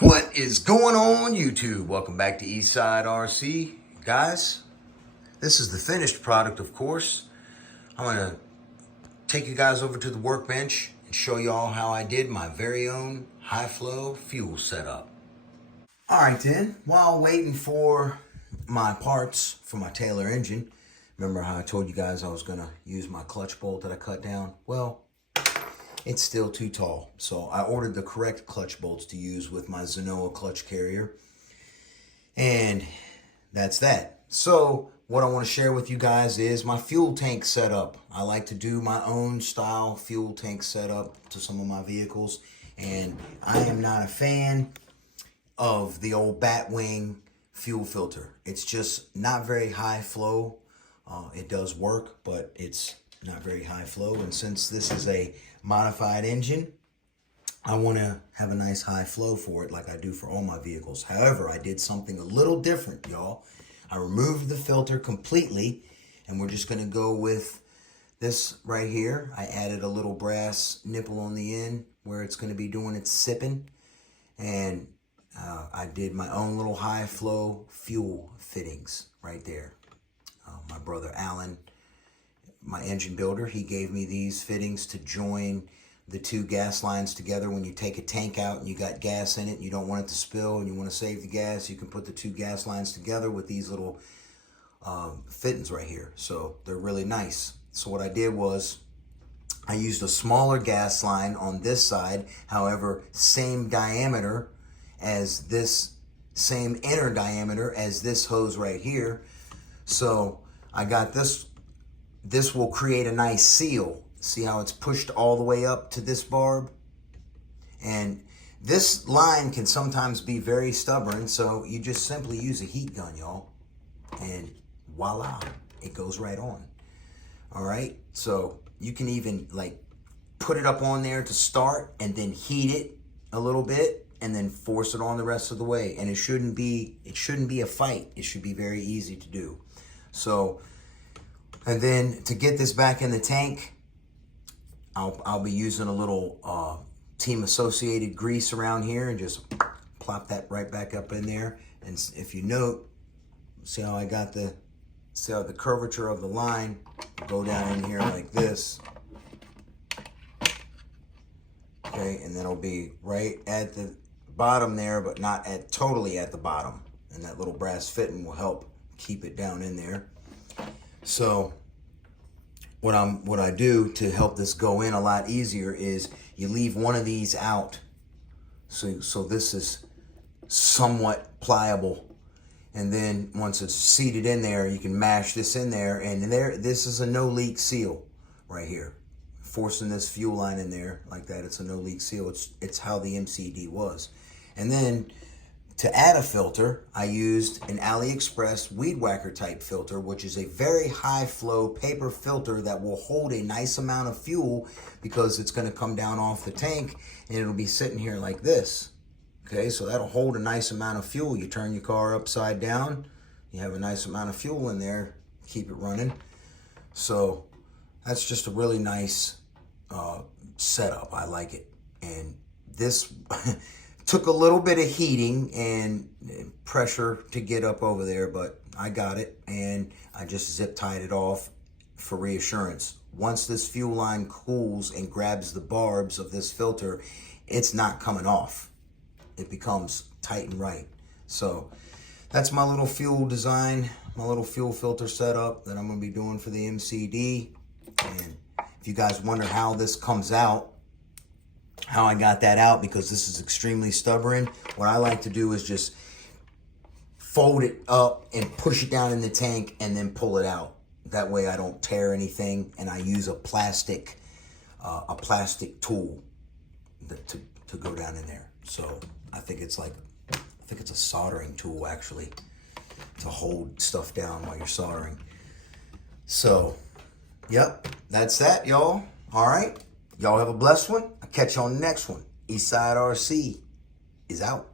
What is going on YouTube? Welcome back to Eastside RC. Guys, this is the finished product, of course. I'm going to take you guys over to the workbench and show you all how I did my very own high flow fuel setup. All right then, while waiting for my parts for my Taylor engine, remember how I told you guys I was going to use my clutch bolt that I cut down? Well, it's still too tall. So I ordered the correct clutch bolts to use with my Zenoah clutch carrier. And that's that. So what I want to share with you guys is my fuel tank setup. I like to do my own style fuel tank setup to some of my vehicles. And I am not a fan of the old Batwing fuel filter. It's just not very high flow. It does work, but it's not very high flow. And since this is a modified engine, I want to have a nice high flow for it like I do for all my vehicles. However, I did something a little different, y'all. I removed the filter completely, and we're just going to go with this right here. I added a little brass nipple on the end where it's going to be doing its sipping, and I did my own little high flow fuel fittings right there. My brother Alan, my engine builder, he gave me these fittings to join the two gas lines together. When you take a tank out and you got gas in it and you don't want it to spill and you want to save the gas, you can put the two gas lines together with these little fittings right here. So they're really nice. So what I did was I used a smaller gas line on this side, however, same diameter as this, same inner diameter as this hose right here. So I got this will create a nice seal. See how it's pushed all the way up to this barb? And this line can sometimes be very stubborn, so you just simply use a heat gun, y'all. And voila, it goes right on. All right, so you can even like put it up on there to start and then heat it a little bit and then force it on the rest of the way. And it shouldn't be a fight. It should be very easy to do. So, and then to get this back in the tank, I'll be using a little Team Associated grease around here and just plop that right back up in there. And if you note, see how the curvature of the line go down in here like this. Okay, and then it'll be right at the bottom there, but not totally at the bottom. And that little brass fitting will help keep it down in there. So what I do to help this go in a lot easier is you leave one of these out. So this is somewhat pliable. And then once it's seated in there, you can mash this in there. And this is a no leak seal right here. Forcing this fuel line in there like that, it's a no leak seal. It's how the MCD was. And then to add a filter, I used an AliExpress Weed Whacker type filter, which is a very high flow paper filter that will hold a nice amount of fuel because it's going to come down off the tank and it'll be sitting here like this. Okay, so that'll hold a nice amount of fuel. You turn your car upside down, you have a nice amount of fuel in there, keep it running. So that's just a really nice setup. I like it. And this took a little bit of heating and pressure to get up over there, but I got it, and I just zip tied it off for reassurance. Once this fuel line cools and grabs the barbs of this filter, it's not coming off. It becomes tight and right. So that's my little fuel design, my little fuel filter setup that I'm going to be doing for the MCD. And if you guys wonder how this comes out, how I got that out, because this is extremely stubborn, what I like to do is just fold it up and push it down in the tank and then pull it out. That way I don't tear anything, and I use a plastic tool to go down in there. So I think it's a soldering tool actually to hold stuff down while you're soldering. So, yep, that's that, y'all. All right. Y'all have a blessed one. I'll catch you on the next one. Eastside RC is out.